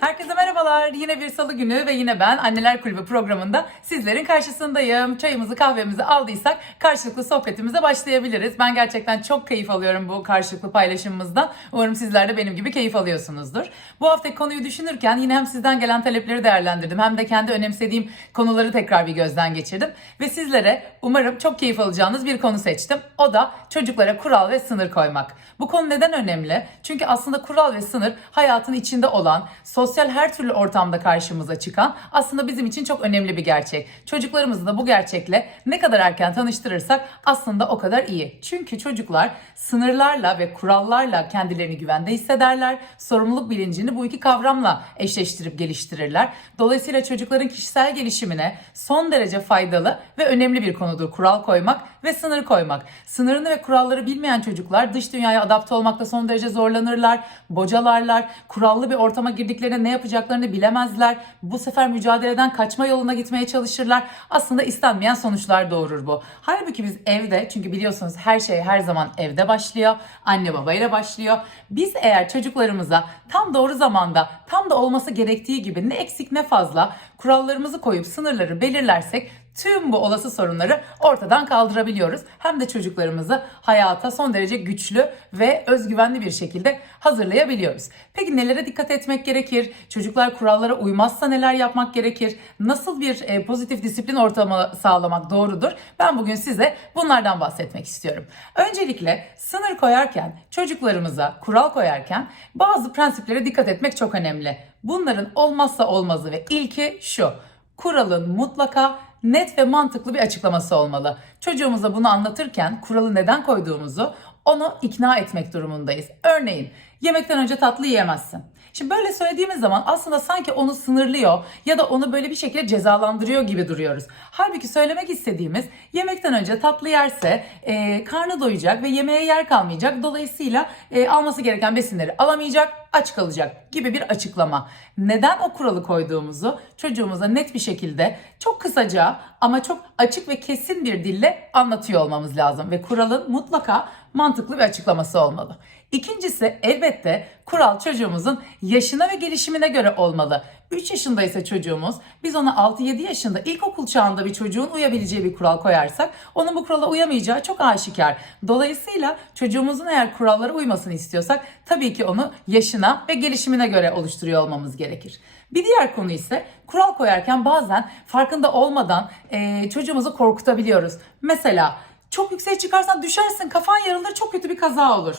Herkese merhabalar. Yine bir salı günü ve yine ben Anneler Kulübü programında sizlerin karşısındayım. Çayımızı kahvemizi aldıysak karşılıklı sohbetimize başlayabiliriz. Ben gerçekten çok keyif alıyorum bu karşılıklı paylaşımımızdan. Umarım sizler de benim gibi keyif alıyorsunuzdur. Bu haftaki konuyu düşünürken yine hem sizden gelen talepleri değerlendirdim hem de kendi önemsediğim konuları tekrar bir gözden geçirdim. Ve sizlere umarım çok keyif alacağınız bir konu seçtim. O da çocuklara kural ve sınır koymak. Bu konu neden önemli? Çünkü aslında kural ve sınır hayatın içinde olan, sosyal her türlü ortamda karşımıza çıkan aslında bizim için çok önemli bir gerçek. Çocuklarımızı da bu gerçekle ne kadar erken tanıştırırsak aslında o kadar iyi. Çünkü çocuklar sınırlarla ve kurallarla kendilerini güvende hissederler. Sorumluluk bilincini bu iki kavramla eşleştirip geliştirirler. Dolayısıyla çocukların kişisel gelişimine son derece faydalı ve önemli bir konudur kural koymak ve sınır koymak. Sınırını ve kuralları bilmeyen çocuklar dış dünyaya adapte olmakta son derece zorlanırlar, bocalarlar, kurallı bir ortama girdiklerinde ne yapacaklarını bilemezler. Bu sefer mücadeleden kaçma yoluna gitmeye çalışırlar. Aslında istenmeyen sonuçlar doğurur bu. Halbuki biz evde çünkü biliyorsunuz her şey her zaman evde başlıyor. Anne babayla başlıyor. Biz eğer çocuklarımıza tam doğru zamanda, tam da olması gerektiği gibi ne eksik ne fazla kurallarımızı koyup sınırları belirlersek tüm bu olası sorunları ortadan kaldırabiliyoruz. Hem de çocuklarımızı hayata son derece güçlü ve özgüvenli bir şekilde hazırlayabiliyoruz. Peki nelere dikkat etmek gerekir? Çocuklar kurallara uymazsa neler yapmak gerekir? Nasıl bir e, pozitif disiplin ortamı sağlamak doğrudur? Ben bugün size bunlardan bahsetmek istiyorum. Öncelikle sınır koyarken, çocuklarımıza kural koyarken bazı prensiplere dikkat etmek çok önemli. Bunların olmazsa olmazı ve ilki şu. Kuralın mutlaka net ve mantıklı bir açıklaması olmalı. Çocuğumuza bunu anlatırken kuralı neden koyduğumuzu onu ikna etmek durumundayız. Örneğin yemekten önce tatlı yiyemezsin. Şimdi böyle söylediğimiz zaman aslında sanki onu sınırlıyor ya da onu böyle bir şekilde cezalandırıyor gibi duruyoruz. Halbuki söylemek istediğimiz yemekten önce tatlı yerse e, karnı doyacak ve yemeğe yer kalmayacak. Dolayısıyla e, alması gereken besinleri alamayacak, aç kalacak gibi bir açıklama. Neden o kuralı koyduğumuzu çocuğumuza net bir şekilde çok kısaca ama çok açık ve kesin bir dille anlatıyor olmamız lazım. Ve kuralın mutlaka mantıklı bir açıklaması olmalı. İkincisi elbette kural çocuğumuzun yaşına ve gelişimine göre olmalı. 3 yaşındaysa çocuğumuz biz ona 6-7 yaşında ilkokul çağında bir çocuğun uyabileceği bir kural koyarsak onun bu kurala uyamayacağı çok aşikar. Dolayısıyla çocuğumuzun eğer kurallara uymasını istiyorsak tabii ki onu yaşına ve gelişimine göre oluşturuyor olmamız gerekir. Bir diğer konu ise kural koyarken bazen farkında olmadan eee, çocuğumuzu korkutabiliyoruz. Mesela çok yükseğe çıkarsan düşersin, kafan yarılır, çok kötü bir kaza olur.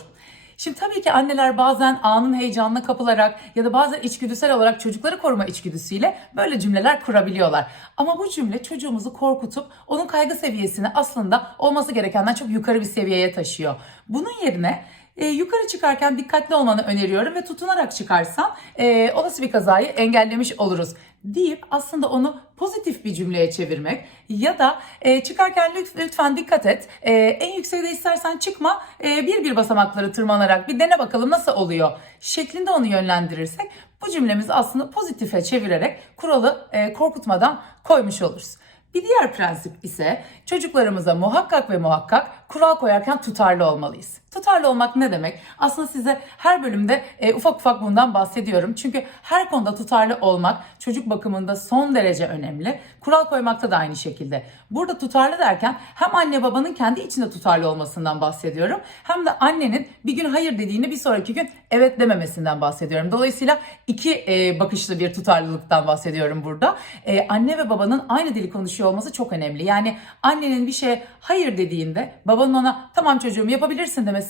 Şimdi tabii ki anneler bazen anın heyecanına kapılarak ya da bazen içgüdüsel olarak çocukları koruma içgüdüsüyle böyle cümleler kurabiliyorlar. Ama bu cümle çocuğumuzu korkutup onun kaygı seviyesini aslında olması gerekenden çok yukarı bir seviyeye taşıyor. Bunun yerine e, yukarı çıkarken dikkatli olmanı öneriyorum ve tutunarak çıkarsan e, olası bir kazayı engellemiş oluruz deyip aslında onu pozitif bir cümleye çevirmek ya da e, çıkarken lütf- lütfen dikkat et e, en yükseğe istersen çıkma e, bir bir basamakları tırmanarak bir dene bakalım nasıl oluyor şeklinde onu yönlendirirsek bu cümlemizi aslında pozitife çevirerek kuralı e, korkutmadan koymuş oluruz. Bir diğer prensip ise çocuklarımıza muhakkak ve muhakkak kural koyarken tutarlı olmalıyız. Tutarlı olmak ne demek? Aslında size her bölümde e, ufak ufak bundan bahsediyorum. Çünkü her konuda tutarlı olmak çocuk bakımında son derece önemli. Kural koymakta da aynı şekilde. Burada tutarlı derken hem anne babanın kendi içinde tutarlı olmasından bahsediyorum. Hem de annenin bir gün hayır dediğini bir sonraki gün evet dememesinden bahsediyorum. Dolayısıyla iki e, bakışlı bir tutarlılıktan bahsediyorum burada. E, anne ve babanın aynı dili konuşuyor olması çok önemli. Yani annenin bir şeye hayır dediğinde babanın ona tamam çocuğum yapabilirsin demesi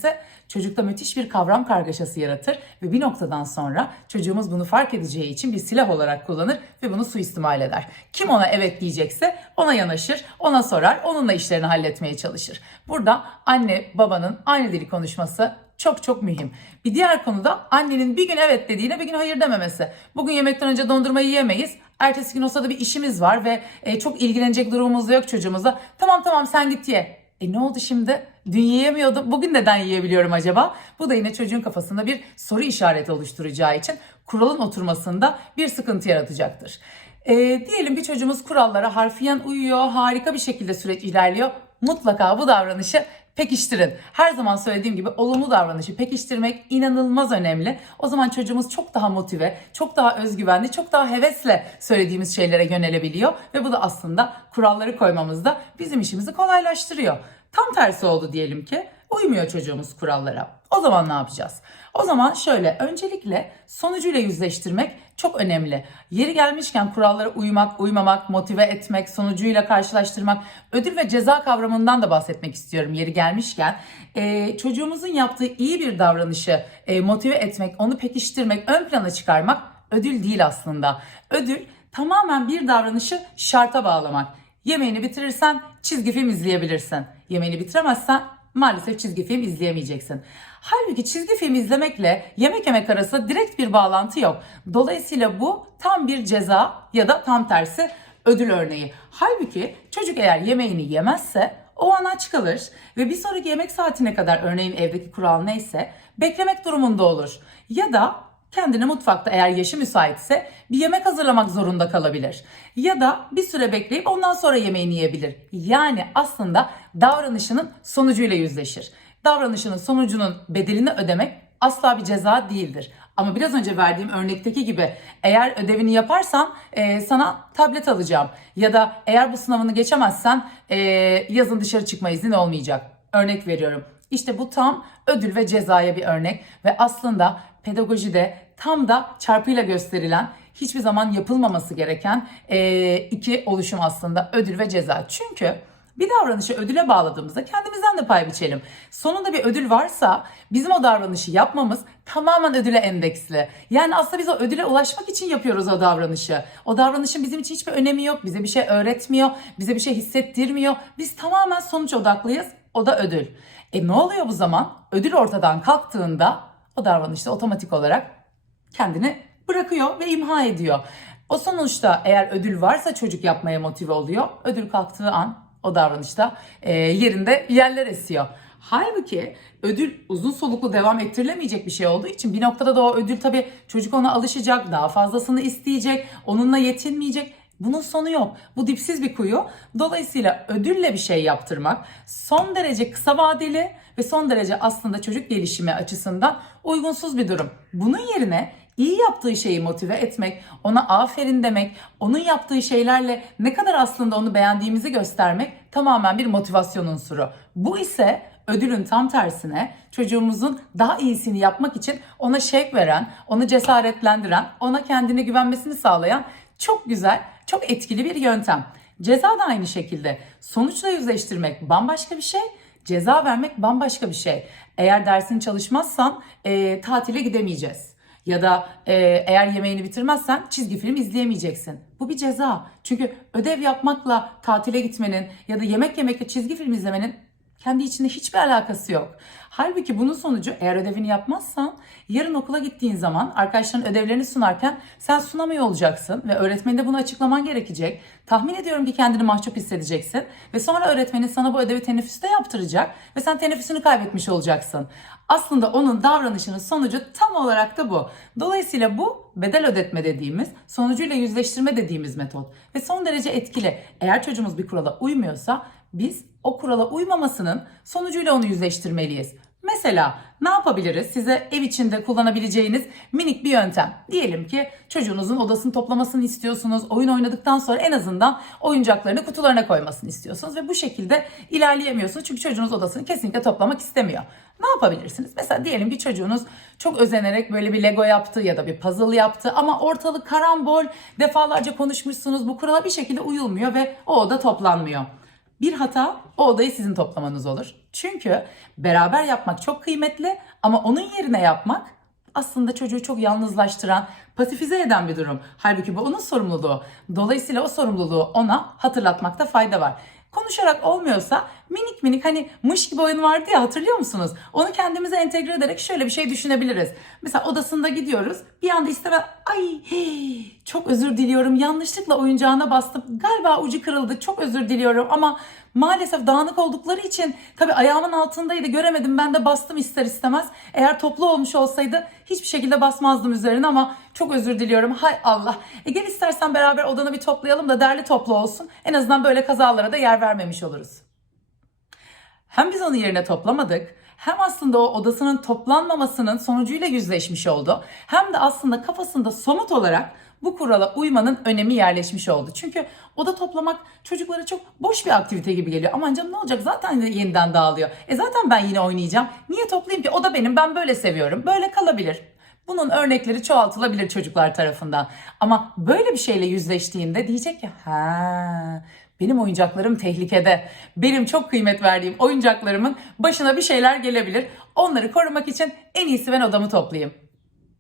çocukta müthiş bir kavram kargaşası yaratır ve bir noktadan sonra çocuğumuz bunu fark edeceği için bir silah olarak kullanır ve bunu suistimal eder. Kim ona evet diyecekse ona yanaşır, ona sorar, onunla işlerini halletmeye çalışır. Burada anne babanın aynı dili konuşması çok çok mühim. Bir diğer konu da annenin bir gün evet dediğine bir gün hayır dememesi. Bugün yemekten önce dondurmayı yiyemeyiz. Ertesi gün olsa da bir işimiz var ve e, çok ilgilenecek durumumuz da yok çocuğumuza. Tamam tamam sen git ye. E ne oldu şimdi? Dün yiyemiyordum. Bugün neden yiyebiliyorum acaba? Bu da yine çocuğun kafasında bir soru işareti oluşturacağı için kuralın oturmasında bir sıkıntı yaratacaktır. E, diyelim bir çocuğumuz kurallara harfiyen uyuyor, harika bir şekilde süreç ilerliyor. Mutlaka bu davranışı pekiştirin. Her zaman söylediğim gibi olumlu davranışı pekiştirmek inanılmaz önemli. O zaman çocuğumuz çok daha motive, çok daha özgüvenli, çok daha hevesle söylediğimiz şeylere yönelebiliyor. Ve bu da aslında kuralları koymamızda bizim işimizi kolaylaştırıyor. Tam tersi oldu diyelim ki uymuyor çocuğumuz kurallara. O zaman ne yapacağız? O zaman şöyle öncelikle sonucuyla yüzleştirmek çok önemli. Yeri gelmişken kurallara uymak, uymamak, motive etmek, sonucuyla karşılaştırmak, ödül ve ceza kavramından da bahsetmek istiyorum yeri gelmişken. Ee, çocuğumuzun yaptığı iyi bir davranışı e, motive etmek, onu pekiştirmek, ön plana çıkarmak ödül değil aslında. Ödül tamamen bir davranışı şarta bağlamak. Yemeğini bitirirsen çizgi film izleyebilirsin. Yemeğini bitiremezsen maalesef çizgi film izleyemeyeceksin. Halbuki çizgi film izlemekle yemek yemek arasında direkt bir bağlantı yok. Dolayısıyla bu tam bir ceza ya da tam tersi ödül örneği. Halbuki çocuk eğer yemeğini yemezse o an aç kalır ve bir sonraki yemek saatine kadar örneğin evdeki kural neyse beklemek durumunda olur. Ya da kendine mutfakta eğer yaşı müsaitse bir yemek hazırlamak zorunda kalabilir. Ya da bir süre bekleyip ondan sonra yemeğini yiyebilir. Yani aslında davranışının sonucuyla yüzleşir. Davranışının sonucunun bedelini ödemek asla bir ceza değildir. Ama biraz önce verdiğim örnekteki gibi eğer ödevini yaparsan e, sana tablet alacağım. Ya da eğer bu sınavını geçemezsen e, yazın dışarı çıkma iznin olmayacak. Örnek veriyorum. İşte bu tam ödül ve cezaya bir örnek ve aslında pedagojide tam da çarpıyla gösterilen hiçbir zaman yapılmaması gereken e, iki oluşum aslında ödül ve ceza. Çünkü bir davranışı ödüle bağladığımızda kendimizden de pay biçelim. Sonunda bir ödül varsa bizim o davranışı yapmamız tamamen ödüle endeksli. Yani aslında biz o ödüle ulaşmak için yapıyoruz o davranışı. O davranışın bizim için hiçbir önemi yok. Bize bir şey öğretmiyor, bize bir şey hissettirmiyor. Biz tamamen sonuç odaklıyız. O da ödül. E ne oluyor bu zaman? Ödül ortadan kalktığında o davranışta otomatik olarak kendini bırakıyor ve imha ediyor. O sonuçta eğer ödül varsa çocuk yapmaya motive oluyor. Ödül kalktığı an o davranışta e, yerinde yerler esiyor. Halbuki ödül uzun soluklu devam ettirilemeyecek bir şey olduğu için bir noktada da o ödül tabii çocuk ona alışacak, daha fazlasını isteyecek, onunla yetinmeyecek. Bunun sonu yok. Bu dipsiz bir kuyu. Dolayısıyla ödülle bir şey yaptırmak son derece kısa vadeli ve son derece aslında çocuk gelişimi açısından uygunsuz bir durum. Bunun yerine iyi yaptığı şeyi motive etmek, ona aferin demek, onun yaptığı şeylerle ne kadar aslında onu beğendiğimizi göstermek tamamen bir motivasyon unsuru. Bu ise ödülün tam tersine çocuğumuzun daha iyisini yapmak için ona şevk veren, onu cesaretlendiren, ona kendine güvenmesini sağlayan çok güzel, çok etkili bir yöntem. Ceza da aynı şekilde. Sonuçla yüzleştirmek bambaşka bir şey, ceza vermek bambaşka bir şey. Eğer dersini çalışmazsan e, tatile gidemeyeceğiz. Ya da e, eğer yemeğini bitirmezsen çizgi film izleyemeyeceksin. Bu bir ceza. Çünkü ödev yapmakla tatile gitmenin ya da yemek yemekle çizgi film izlemenin kendi içinde hiçbir alakası yok. Halbuki bunun sonucu eğer ödevini yapmazsan yarın okula gittiğin zaman arkadaşların ödevlerini sunarken sen sunamıyor olacaksın ve öğretmenine bunu açıklaman gerekecek. Tahmin ediyorum ki kendini mahcup hissedeceksin ve sonra öğretmenin sana bu ödevi teneffüste yaptıracak ve sen teneffüsünü kaybetmiş olacaksın. Aslında onun davranışının sonucu tam olarak da bu. Dolayısıyla bu bedel ödetme dediğimiz, sonucuyla yüzleştirme dediğimiz metot ve son derece etkili. Eğer çocuğumuz bir kurala uymuyorsa biz o kurala uymamasının sonucuyla onu yüzleştirmeliyiz. Mesela ne yapabiliriz? Size ev içinde kullanabileceğiniz minik bir yöntem. Diyelim ki çocuğunuzun odasını toplamasını istiyorsunuz. Oyun oynadıktan sonra en azından oyuncaklarını kutularına koymasını istiyorsunuz ve bu şekilde ilerleyemiyorsunuz. Çünkü çocuğunuz odasını kesinlikle toplamak istemiyor. Ne yapabilirsiniz? Mesela diyelim ki çocuğunuz çok özenerek böyle bir Lego yaptı ya da bir puzzle yaptı ama ortalık karambol, defalarca konuşmuşsunuz. Bu kurala bir şekilde uyulmuyor ve o oda toplanmıyor. Bir hata o odayı sizin toplamanız olur. Çünkü beraber yapmak çok kıymetli ama onun yerine yapmak aslında çocuğu çok yalnızlaştıran, pasifize eden bir durum. Halbuki bu onun sorumluluğu. Dolayısıyla o sorumluluğu ona hatırlatmakta fayda var. Konuşarak olmuyorsa minik minik hani mış gibi oyun vardı ya hatırlıyor musunuz? Onu kendimize entegre ederek şöyle bir şey düşünebiliriz. Mesela odasında gidiyoruz bir anda isteme ay çok özür diliyorum yanlışlıkla oyuncağına bastım galiba ucu kırıldı çok özür diliyorum ama maalesef dağınık oldukları için tabii ayağımın altındaydı göremedim ben de bastım ister istemez. Eğer toplu olmuş olsaydı hiçbir şekilde basmazdım üzerine ama çok özür diliyorum hay Allah. E gel istersen beraber odanı bir toplayalım da derli toplu olsun en azından böyle kazalara da yer vermemiş oluruz. Hem biz onu yerine toplamadık hem aslında o odasının toplanmamasının sonucuyla yüzleşmiş oldu. Hem de aslında kafasında somut olarak bu kurala uymanın önemi yerleşmiş oldu. Çünkü oda toplamak çocuklara çok boş bir aktivite gibi geliyor. Aman canım ne olacak zaten yeniden dağılıyor. E zaten ben yine oynayacağım. Niye toplayayım ki? O da benim ben böyle seviyorum. Böyle kalabilir. Bunun örnekleri çoğaltılabilir çocuklar tarafından. Ama böyle bir şeyle yüzleştiğinde diyecek ki ha benim oyuncaklarım tehlikede. Benim çok kıymet verdiğim oyuncaklarımın başına bir şeyler gelebilir. Onları korumak için en iyisi ben odamı toplayayım.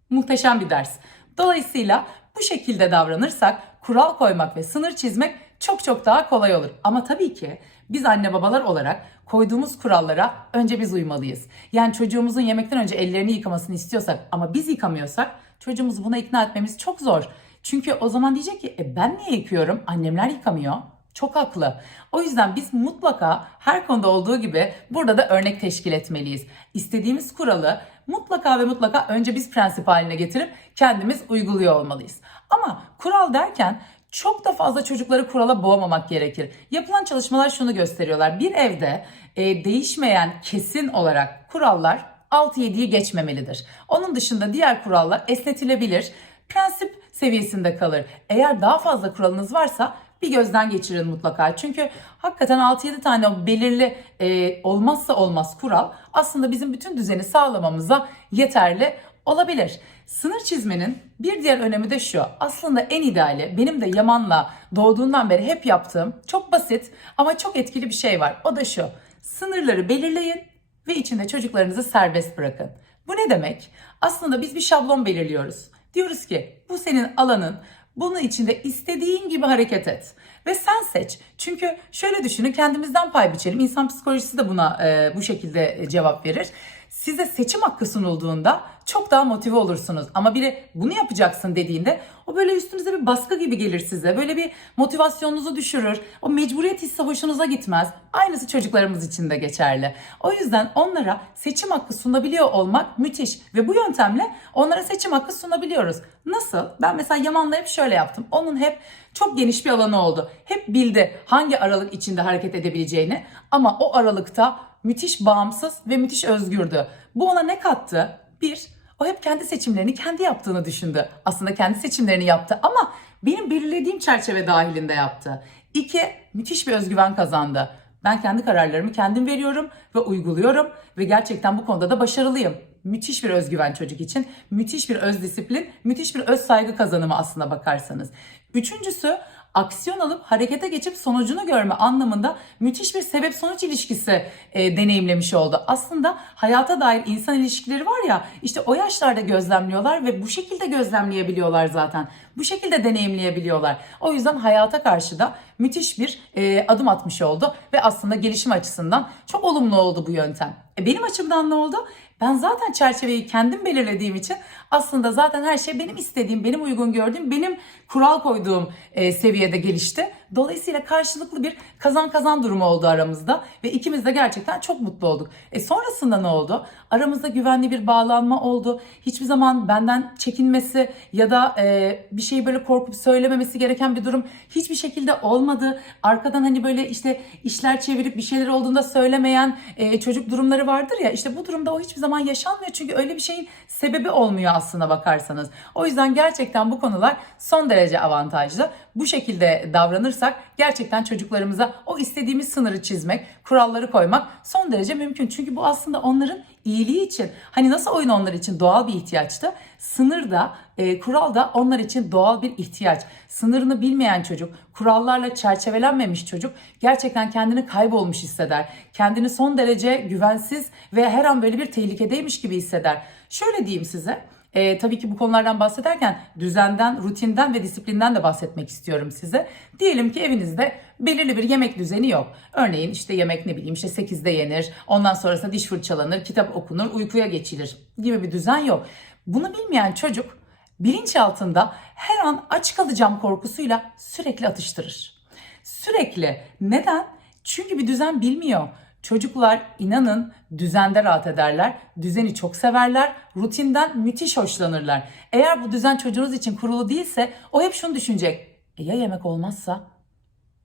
Muhteşem bir ders. Dolayısıyla bu şekilde davranırsak kural koymak ve sınır çizmek çok çok daha kolay olur. Ama tabii ki biz anne babalar olarak koyduğumuz kurallara önce biz uymalıyız. Yani çocuğumuzun yemekten önce ellerini yıkamasını istiyorsak ama biz yıkamıyorsak çocuğumuzu buna ikna etmemiz çok zor. Çünkü o zaman diyecek ki e ben niye yıkıyorum? Annemler yıkamıyor. Çok haklı. O yüzden biz mutlaka her konuda olduğu gibi burada da örnek teşkil etmeliyiz. İstediğimiz kuralı mutlaka ve mutlaka önce biz prensip haline getirip kendimiz uyguluyor olmalıyız. Ama kural derken çok da fazla çocukları kurala boğmamak gerekir. Yapılan çalışmalar şunu gösteriyorlar. Bir evde e, değişmeyen kesin olarak kurallar 6-7'yi geçmemelidir. Onun dışında diğer kurallar esnetilebilir. Prensip seviyesinde kalır. Eğer daha fazla kuralınız varsa bir gözden geçirin mutlaka. Çünkü hakikaten 6-7 tane o belirli e, olmazsa olmaz kural aslında bizim bütün düzeni sağlamamıza yeterli olabilir. Sınır çizmenin bir diğer önemi de şu. Aslında en ideali benim de Yaman'la doğduğundan beri hep yaptığım çok basit ama çok etkili bir şey var. O da şu. Sınırları belirleyin ve içinde çocuklarınızı serbest bırakın. Bu ne demek? Aslında biz bir şablon belirliyoruz. Diyoruz ki bu senin alanın. Bunun içinde istediğin gibi hareket et. Ve sen seç. Çünkü şöyle düşünün kendimizden pay biçelim. İnsan psikolojisi de buna e, bu şekilde cevap verir. Size seçim hakkı sunulduğunda çok daha motive olursunuz. Ama biri bunu yapacaksın dediğinde o böyle üstünüze bir baskı gibi gelir size. Böyle bir motivasyonunuzu düşürür. O mecburiyet hissi hoşunuza gitmez. Aynısı çocuklarımız için de geçerli. O yüzden onlara seçim hakkı sunabiliyor olmak müthiş. Ve bu yöntemle onlara seçim hakkı sunabiliyoruz. Nasıl? Ben mesela Yaman'la hep şöyle yaptım. Onun hep çok geniş bir alanı oldu. Hep bildi hangi aralık içinde hareket edebileceğini. Ama o aralıkta müthiş bağımsız ve müthiş özgürdü. Bu ona ne kattı? Bir, o hep kendi seçimlerini kendi yaptığını düşündü. Aslında kendi seçimlerini yaptı ama benim belirlediğim çerçeve dahilinde yaptı. İki, müthiş bir özgüven kazandı. Ben kendi kararlarımı kendim veriyorum ve uyguluyorum ve gerçekten bu konuda da başarılıyım. Müthiş bir özgüven çocuk için, müthiş bir öz disiplin, müthiş bir öz saygı kazanımı aslına bakarsanız. Üçüncüsü aksiyon alıp harekete geçip sonucunu görme anlamında müthiş bir sebep sonuç ilişkisi e, deneyimlemiş oldu. Aslında hayata dair insan ilişkileri var ya işte o yaşlarda gözlemliyorlar ve bu şekilde gözlemleyebiliyorlar zaten. Bu şekilde deneyimleyebiliyorlar. O yüzden hayata karşı da müthiş bir e, adım atmış oldu ve aslında gelişim açısından çok olumlu oldu bu yöntem. E, benim açımdan ne oldu? Ben zaten çerçeveyi kendim belirlediğim için aslında zaten her şey benim istediğim, benim uygun gördüğüm, benim kural koyduğum e, seviyede gelişti. Dolayısıyla karşılıklı bir kazan kazan durumu oldu aramızda ve ikimiz de gerçekten çok mutlu olduk. E sonrasında ne oldu? Aramızda güvenli bir bağlanma oldu. Hiçbir zaman benden çekinmesi ya da e, bir şeyi böyle korkup söylememesi gereken bir durum hiçbir şekilde olmadı. Arkadan hani böyle işte işler çevirip bir şeyler olduğunda söylemeyen e, çocuk durumları vardır ya. İşte bu durumda o hiçbir zaman yaşanmıyor. Çünkü öyle bir şeyin sebebi olmuyor aslına bakarsanız. O yüzden gerçekten bu konular son derece avantajlı. Bu şekilde davranırsak gerçekten çocuklarımıza o istediğimiz sınırı çizmek, kuralları koymak son derece mümkün. Çünkü bu aslında onların iyiliği için. Hani nasıl oyun onlar için doğal bir ihtiyaçtı. Sınır da, e, kural da onlar için doğal bir ihtiyaç. Sınırını bilmeyen çocuk, kurallarla çerçevelenmemiş çocuk gerçekten kendini kaybolmuş hisseder. Kendini son derece güvensiz ve her an böyle bir tehlikedeymiş gibi hisseder. Şöyle diyeyim size. E, tabii ki bu konulardan bahsederken düzenden, rutinden ve disiplinden de bahsetmek istiyorum size. Diyelim ki evinizde belirli bir yemek düzeni yok. Örneğin işte yemek ne bileyim işte 8'de yenir, ondan sonrasında diş fırçalanır, kitap okunur, uykuya geçilir gibi bir düzen yok. Bunu bilmeyen çocuk bilinç altında her an aç kalacağım korkusuyla sürekli atıştırır. Sürekli. Neden? Çünkü bir düzen bilmiyor. Çocuklar inanın düzende rahat ederler, düzeni çok severler, rutinden müthiş hoşlanırlar. Eğer bu düzen çocuğunuz için kurulu değilse o hep şunu düşünecek. E ya yemek olmazsa?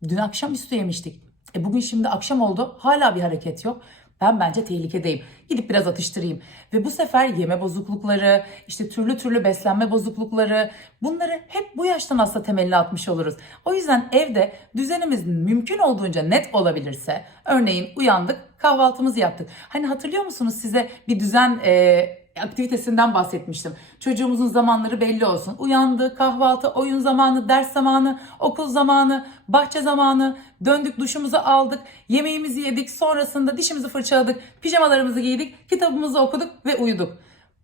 Dün akşam üstü yemiştik. E bugün şimdi akşam oldu hala bir hareket yok. Ben bence tehlikedeyim. Gidip biraz atıştırayım. Ve bu sefer yeme bozuklukları, işte türlü türlü beslenme bozuklukları bunları hep bu yaştan aslında temelini atmış oluruz. O yüzden evde düzenimiz mümkün olduğunca net olabilirse, örneğin uyandık, kahvaltımızı yaptık. Hani hatırlıyor musunuz size bir düzen e, aktivitesinden bahsetmiştim. Çocuğumuzun zamanları belli olsun. Uyandı, kahvaltı, oyun zamanı, ders zamanı, okul zamanı, bahçe zamanı, döndük duşumuzu aldık, yemeğimizi yedik, sonrasında dişimizi fırçaladık, pijamalarımızı giydik, kitabımızı okuduk ve uyuduk.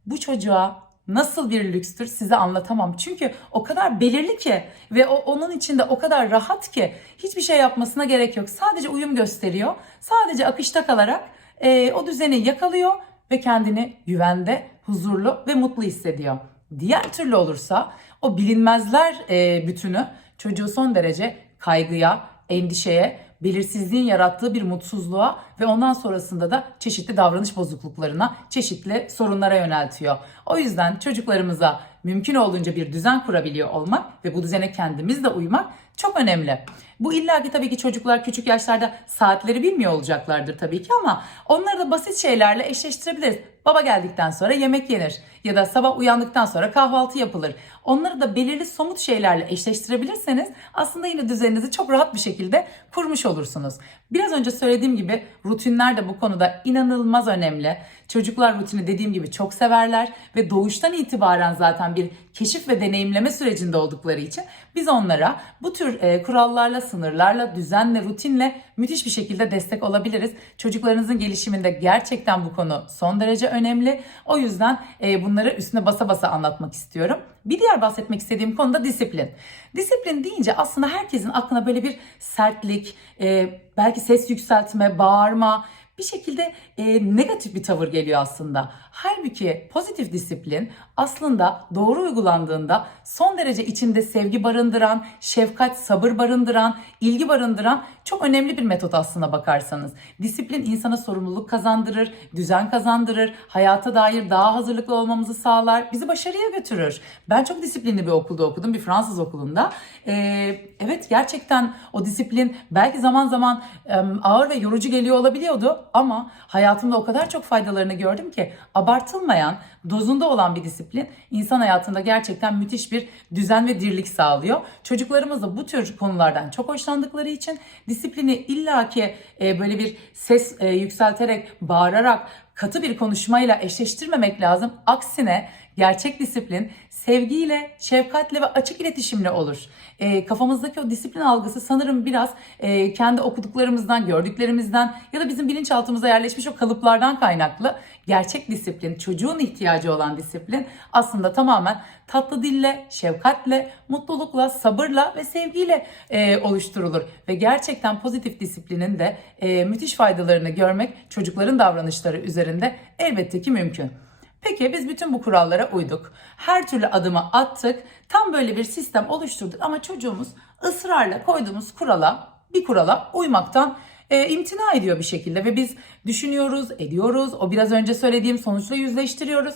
Bu çocuğa nasıl bir lükstür size anlatamam. Çünkü o kadar belirli ki ve o onun içinde o kadar rahat ki hiçbir şey yapmasına gerek yok. Sadece uyum gösteriyor. Sadece akışta kalarak e, o düzeni yakalıyor ve kendini güvende, huzurlu ve mutlu hissediyor. Diğer türlü olursa o bilinmezler e, bütünü çocuğu son derece kaygıya, endişeye, belirsizliğin yarattığı bir mutsuzluğa ve ondan sonrasında da çeşitli davranış bozukluklarına, çeşitli sorunlara yöneltiyor. O yüzden çocuklarımıza mümkün olduğunca bir düzen kurabiliyor olmak ve bu düzene kendimiz de uymak çok önemli. Bu illaki tabii ki çocuklar küçük yaşlarda saatleri bilmiyor olacaklardır tabii ki ama onları da basit şeylerle eşleştirebiliriz. Baba geldikten sonra yemek yenir ya da sabah uyandıktan sonra kahvaltı yapılır. Onları da belirli somut şeylerle eşleştirebilirseniz aslında yine düzeninizi çok rahat bir şekilde kurmuş olursunuz. Biraz önce söylediğim gibi rutinler de bu konuda inanılmaz önemli. Çocuklar rutini dediğim gibi çok severler ve doğuştan itibaren zaten bir keşif ve deneyimleme sürecinde oldukları için biz onlara bu tür e, kurallarla, sınırlarla, düzenle, rutinle müthiş bir şekilde destek olabiliriz. Çocuklarınızın gelişiminde gerçekten bu konu son derece önemli. O yüzden e, bunları üstüne basa basa anlatmak istiyorum. Bir diğer bahsetmek istediğim konu da disiplin. Disiplin deyince aslında herkesin aklına böyle bir sertlik, e, belki ses yükseltme, bağırma, bir şekilde e, negatif bir tavır geliyor aslında. Halbuki pozitif disiplin aslında doğru uygulandığında son derece içinde sevgi barındıran, şefkat, sabır barındıran, ilgi barındıran çok önemli bir metot aslına bakarsanız. Disiplin insana sorumluluk kazandırır, düzen kazandırır, hayata dair daha hazırlıklı olmamızı sağlar, bizi başarıya götürür. Ben çok disiplinli bir okulda okudum, bir Fransız okulunda. Ee, evet gerçekten o disiplin belki zaman zaman e, ağır ve yorucu geliyor olabiliyordu ama hayatımda o kadar çok faydalarını gördüm ki abartılmayan, dozunda olan bir disiplin insan hayatında gerçekten müthiş bir düzen ve dirlik sağlıyor. Çocuklarımız da bu tür konulardan çok hoşlandıkları için disiplini illaki e, böyle bir ses e, yükselterek, bağırarak, katı bir konuşmayla eşleştirmemek lazım. Aksine gerçek disiplin sevgiyle, şefkatle ve açık iletişimle olur. E, kafamızdaki o disiplin algısı sanırım biraz e, kendi okuduklarımızdan, gördüklerimizden ya da bizim bilinçaltımıza yerleşmiş o kalıplardan kaynaklı. Gerçek disiplin, çocuğun ihtiyacı olan disiplin aslında tamamen tatlı dille, şefkatle, mutlulukla, sabırla ve sevgiyle e, oluşturulur. Ve gerçekten pozitif disiplinin de e, müthiş faydalarını görmek çocukların davranışları üzerinde elbette ki mümkün. Peki biz bütün bu kurallara uyduk. Her türlü adımı attık. Tam böyle bir sistem oluşturduk ama çocuğumuz ısrarla koyduğumuz kurala, bir kurala uymaktan e, imtina ediyor bir şekilde ve biz düşünüyoruz, ediyoruz. O biraz önce söylediğim sonuçla yüzleştiriyoruz.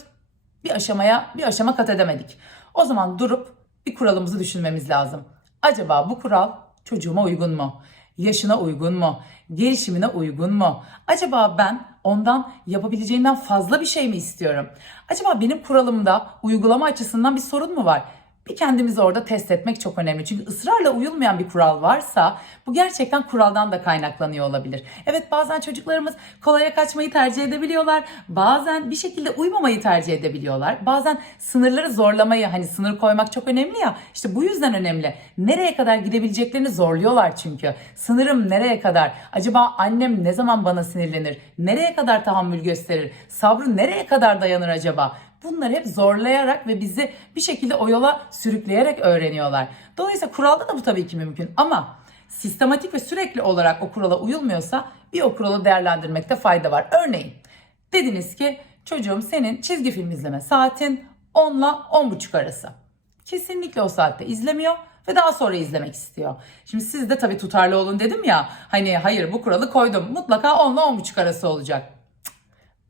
Bir aşamaya, bir aşama kat edemedik. O zaman durup bir kuralımızı düşünmemiz lazım. Acaba bu kural çocuğuma uygun mu? Yaşına uygun mu? Gelişimine uygun mu? Acaba ben ondan yapabileceğinden fazla bir şey mi istiyorum? Acaba benim kuralımda uygulama açısından bir sorun mu var? Bir kendimizi orada test etmek çok önemli. Çünkü ısrarla uyulmayan bir kural varsa bu gerçekten kuraldan da kaynaklanıyor olabilir. Evet bazen çocuklarımız kolaya kaçmayı tercih edebiliyorlar. Bazen bir şekilde uymamayı tercih edebiliyorlar. Bazen sınırları zorlamayı hani sınır koymak çok önemli ya. İşte bu yüzden önemli. Nereye kadar gidebileceklerini zorluyorlar çünkü. Sınırım nereye kadar? Acaba annem ne zaman bana sinirlenir? Nereye kadar tahammül gösterir? Sabrı nereye kadar dayanır acaba? Bunları hep zorlayarak ve bizi bir şekilde o yola sürükleyerek öğreniyorlar. Dolayısıyla kuralda da bu tabii ki mümkün ama sistematik ve sürekli olarak o kurala uyulmuyorsa bir o kuralı değerlendirmekte fayda var. Örneğin dediniz ki çocuğum senin çizgi film izleme saatin 10 ile 10.30 arası. Kesinlikle o saatte izlemiyor ve daha sonra izlemek istiyor. Şimdi siz de tabii tutarlı olun dedim ya. Hani hayır bu kuralı koydum. Mutlaka 10 ile 10.30 arası olacak.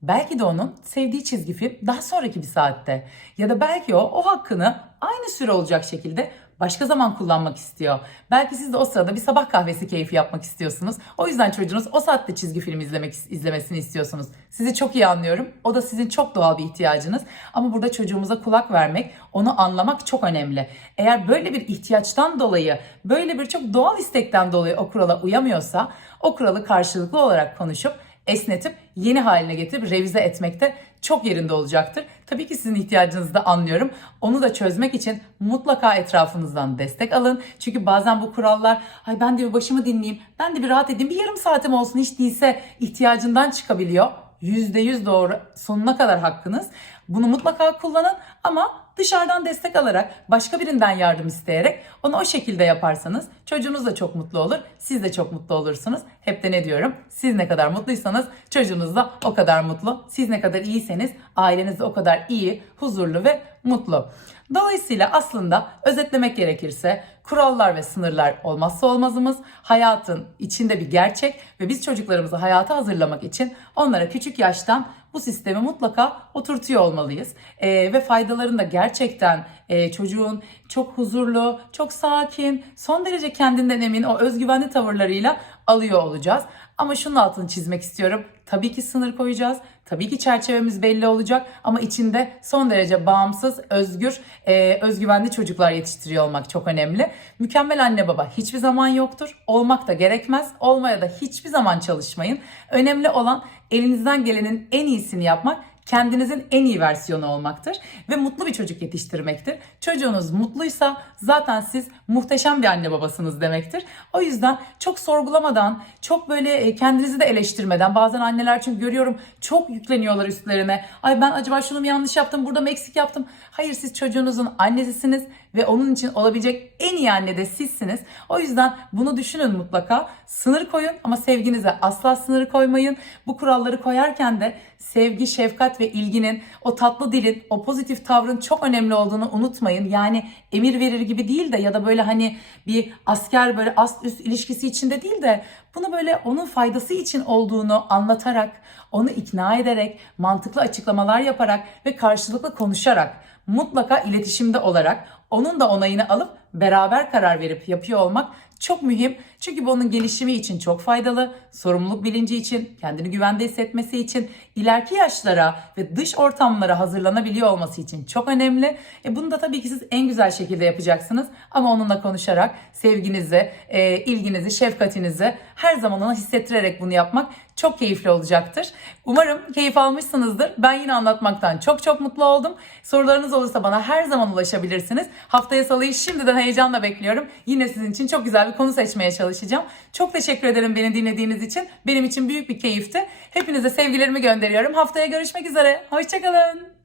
Belki de onun sevdiği çizgi film daha sonraki bir saatte. Ya da belki o o hakkını aynı süre olacak şekilde Başka zaman kullanmak istiyor. Belki siz de o sırada bir sabah kahvesi keyfi yapmak istiyorsunuz. O yüzden çocuğunuz o saatte çizgi film izlemek izlemesini istiyorsunuz. Sizi çok iyi anlıyorum. O da sizin çok doğal bir ihtiyacınız. Ama burada çocuğumuza kulak vermek, onu anlamak çok önemli. Eğer böyle bir ihtiyaçtan dolayı, böyle bir çok doğal istekten dolayı o kurala uyamıyorsa, o kuralı karşılıklı olarak konuşup esnetip yeni haline getirip revize etmekte çok yerinde olacaktır. Tabii ki sizin ihtiyacınızı da anlıyorum. Onu da çözmek için mutlaka etrafınızdan destek alın. Çünkü bazen bu kurallar ay ben de bir başımı dinleyeyim, ben de bir rahat edeyim, bir yarım saatim olsun hiç değilse ihtiyacından çıkabiliyor. %100 doğru sonuna kadar hakkınız. Bunu mutlaka kullanın ama dışarıdan destek alarak, başka birinden yardım isteyerek onu o şekilde yaparsanız çocuğunuz da çok mutlu olur, siz de çok mutlu olursunuz. Hep de ne diyorum? Siz ne kadar mutluysanız çocuğunuz da o kadar mutlu. Siz ne kadar iyiyseniz aileniz de o kadar iyi, huzurlu ve mutlu. Dolayısıyla aslında özetlemek gerekirse kurallar ve sınırlar olmazsa olmazımız. Hayatın içinde bir gerçek ve biz çocuklarımızı hayata hazırlamak için onlara küçük yaştan bu sistemi mutlaka oturtuyor olmalıyız. Ee, ve faydalarını da gerçekten e, çocuğun çok huzurlu, çok sakin, son derece kendinden emin o özgüvenli tavırlarıyla alıyor olacağız. Ama şunun altını çizmek istiyorum. Tabii ki sınır koyacağız. Tabii ki çerçevemiz belli olacak ama içinde son derece bağımsız, özgür, e, özgüvenli çocuklar yetiştiriyor olmak çok önemli. Mükemmel anne baba hiçbir zaman yoktur. Olmak da gerekmez. Olmaya da hiçbir zaman çalışmayın. Önemli olan elinizden gelenin en iyisini yapmak kendinizin en iyi versiyonu olmaktır ve mutlu bir çocuk yetiştirmektir. Çocuğunuz mutluysa zaten siz muhteşem bir anne babasınız demektir. O yüzden çok sorgulamadan, çok böyle e, kendinizi de eleştirmeden bazen anneler çünkü görüyorum çok yükleniyorlar üstlerine. Ay ben acaba şunu mu yanlış yaptım, burada mı eksik yaptım? Hayır siz çocuğunuzun annesisiniz ve onun için olabilecek en iyi anne de sizsiniz. O yüzden bunu düşünün mutlaka. Sınır koyun ama sevginize asla sınırı koymayın. Bu kuralları koyarken de sevgi, şefkat ve ilginin, o tatlı dilin, o pozitif tavrın çok önemli olduğunu unutmayın. Yani emir verir gibi değil de ya da böyle hani bir asker böyle ast üst ilişkisi içinde değil de bunu böyle onun faydası için olduğunu anlatarak, onu ikna ederek, mantıklı açıklamalar yaparak ve karşılıklı konuşarak mutlaka iletişimde olarak onun da onayını alıp beraber karar verip yapıyor olmak çok mühim. Çünkü bu onun gelişimi için çok faydalı. Sorumluluk bilinci için, kendini güvende hissetmesi için, ileriki yaşlara ve dış ortamlara hazırlanabiliyor olması için çok önemli. E bunu da tabii ki siz en güzel şekilde yapacaksınız. Ama onunla konuşarak sevginizi, e, ilginizi, şefkatinizi her zaman ona hissettirerek bunu yapmak çok keyifli olacaktır. Umarım keyif almışsınızdır. Ben yine anlatmaktan çok çok mutlu oldum. Sorularınız olursa bana her zaman ulaşabilirsiniz. Haftaya salıyı şimdiden heyecanla bekliyorum. Yine sizin için çok güzel bir konu seçmeye çalışacağım. Çok teşekkür ederim beni dinlediğiniz için. Benim için büyük bir keyifti. Hepinize sevgilerimi gönderiyorum. Haftaya görüşmek üzere. Hoşçakalın.